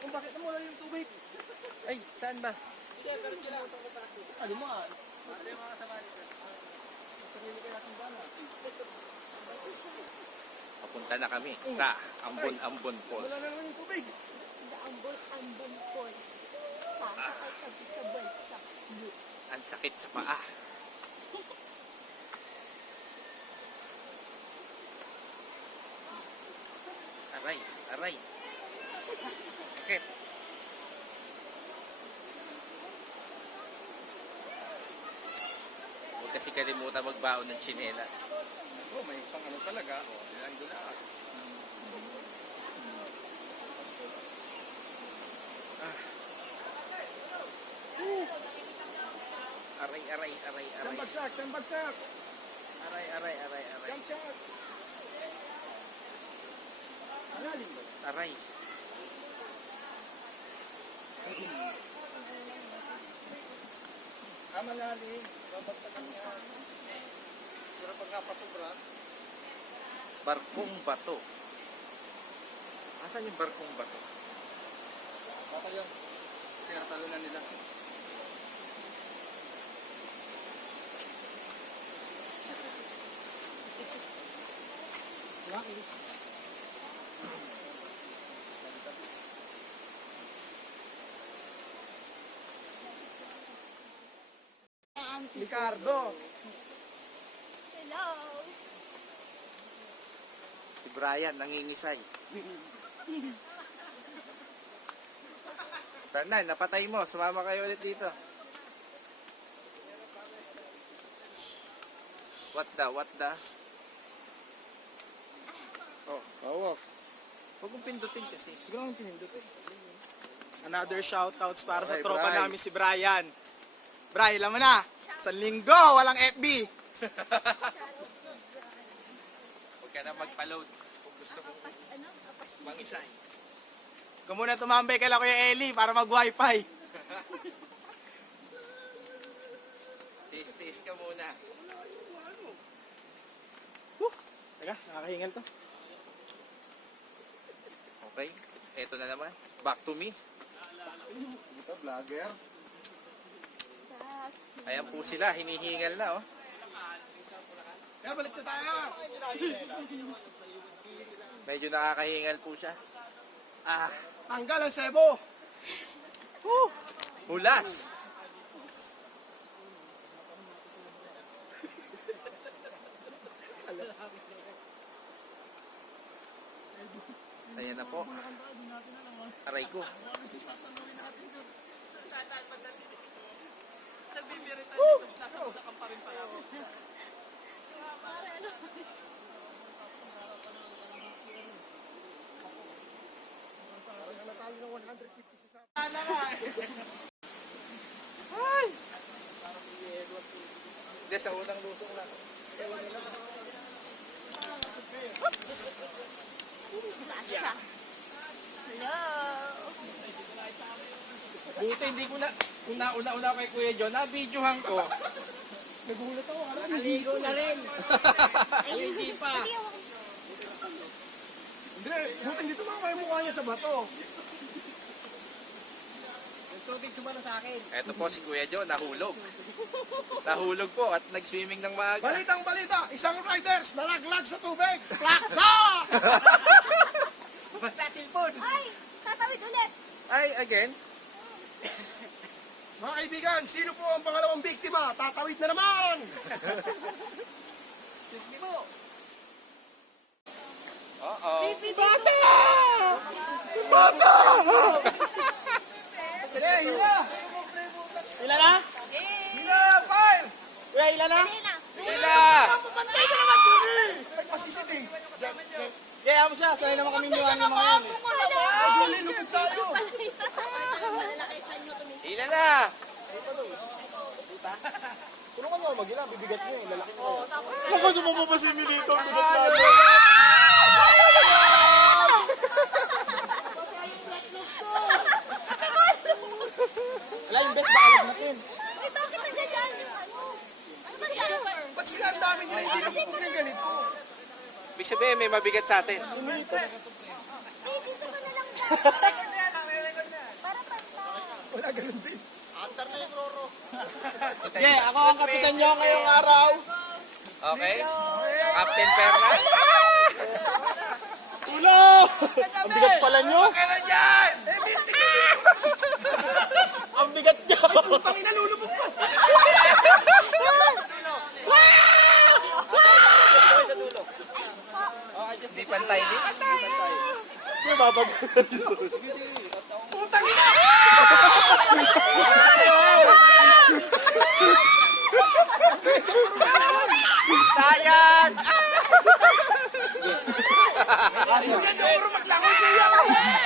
Kung bakit na muna yung tubig? Ay, saan ba? Ano mo ah? Ano yung mga kasama nito? Sarili ka natin ba na? Papunta na kami sa Ambon Falls. Wala na naman yung tubig. Ambon Falls. Sasakay kami sa bansa. Ang sakit sa paa. Aray, aray. Sakit. Huwag kasi kalimutan magbaon ng tsinelas. Oh, may pang ano talaga. Oh, nilang dulas. Aray, aray, aray, Isang aray. bagsak, isang bagsak. Aray, aray, aray, aray. Jump shot. Malalim ba? Aray. Malalim. Babagsakan niya. Pero pag napasobra, Barkong bato. Asan yung barkong bato? baka yun. Tinatalo na nila. Laki. Ricardo. Hello! Si Brian, nangingisay. Tanan, napatay mo. Sumama kayo ulit dito. What the? Oh, Hawak. huwag mong pindutin kasi. Siguro ang pinindot eh. Another shoutouts para sa Okay, tropa Bri. namin si Brian. Bri, alam mo na. Sa linggo, walang FB. Huwag ka na magpa-load kung gusto mong mangisay. Kung muna tumambay kay Kuya Eli para mag-wifi. Tiis-tiis ka muna. Teka, nakakahingal to. Okay, eto na naman. Back to me. Ito, vlogger. Ayan po sila, hinihingal na oh. Kaya balik na tayo. Medyo nakakahingal po siya. Ah, Tanggal ang sebo. hulas! Ayan na po. Aray ko. Hindi, sa unang lusong lang. Sasha. Hello! Buti hindi ko na, kung nauna-una kay Kuya John, na-videohan ko. Nagulat ako. Naligo na rin. Ay, hindi pa. Hindi, buti hindi tumama yung mukha niya sa bato. Tubig sumano sa akin. Eto po si Kuya John, nahulog. Nahulog po at nag-swimming ng maaga. Balitang balita, isang riders nalaglag sa tubig. Plakda! Basta cellphone. Ay! Tatawid ulit! Ay, again? Mga kaibigan, sino po ang pangalawang biktima? Tatawid na naman! Excuse me po. Uh-oh. Bata! Bata! Sige, hila! Hila na? Hila, fire! Kuya, hila na? Hila! Pantay ka naman, Julie! Nagpasisiting. Kaya mo siya, sanay naman kami niwan ng mga yan. Julie, lupit tayo! Malalaki chan nyo tumingin. Hila na! Tulungan mo, mag-ila, bibigat niya eh, lalaki ko. Baka sumama pa si Milito, bigat na. Wala yung best baalag natin. Ay, bakit nandiyan yung ano? Ano ba dyan? Ba't sila ang dami nila hindi napupunta ng ganito? Ibig sabihin, may mabigat sa atin. Ay, dito mo na lang daw. Para panta. Wala, ganun din. Antar na yung Roro. Yeah, Ako ang kapitan nyo ngayong araw. Okay? Captain Perna. Ulo! Ang bigat pala nyo. Kaya dyan! Ang bigat nyo. Ay, putang ina, lulubog ko. Hindi pantay, di pantay. May babag. Putang ina! Sayang! Kuya, di ako maglangoy, kuya.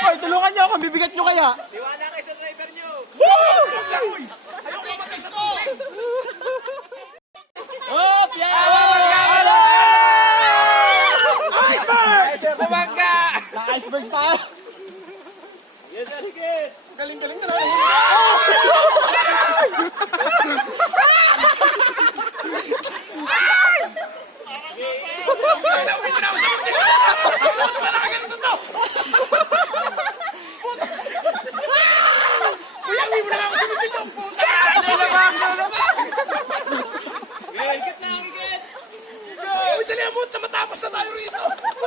Ay, tulungan nyo ako. Bibigat nyo kaya. Iwala kayo sa driver nyo. Woo! Maglangoy. Ayaw ko matay sa tubig. Hop! Iceberg! Bumangga! Naka-icebergs tayo. Yes, sir, higit. Galing-galing na lang. Kuya, hindi mo na ako sumutin yung puta. Higit lang, higit. Uy, dali mo. Matapos na tayo rito.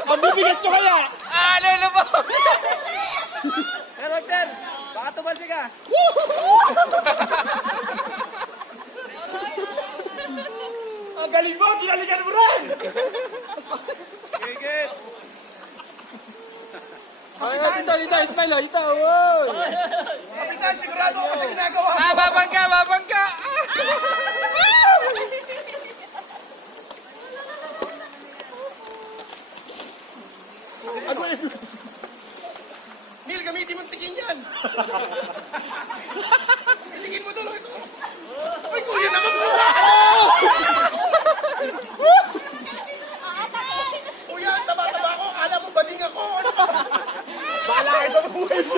Ang bibigat nyo kaya. Ah, lolo mo! Pero, sir, baka tumalsi ka. Ang galing mo. Ginaligan mo rin. Higit. Kapitan, ito, smile, ito. Wow. Kapitan, sigurado ako sa ginagawa mo. Ah, babangga, babangga! Ako, Neil, gamitin mo tikin yan. Tikin mo doon. Ito. Ay, kuya naman po. Kuya, taba-taba ako. Akala mo bading ako. Ano ba? Bahala kayo sa buhay mo.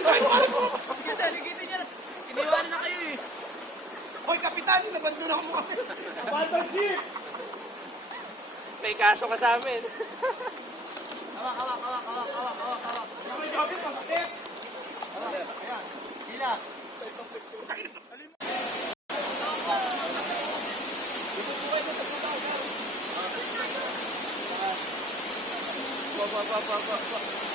Sige, sir, higitin nyo na. Iniwanan na kayo eh. Hoy, kapitan, nabando na ako mo kami. Abandon ship. May kaso ka sa amin. Hawak. Ay, gabi, masakit. Hila. Ba.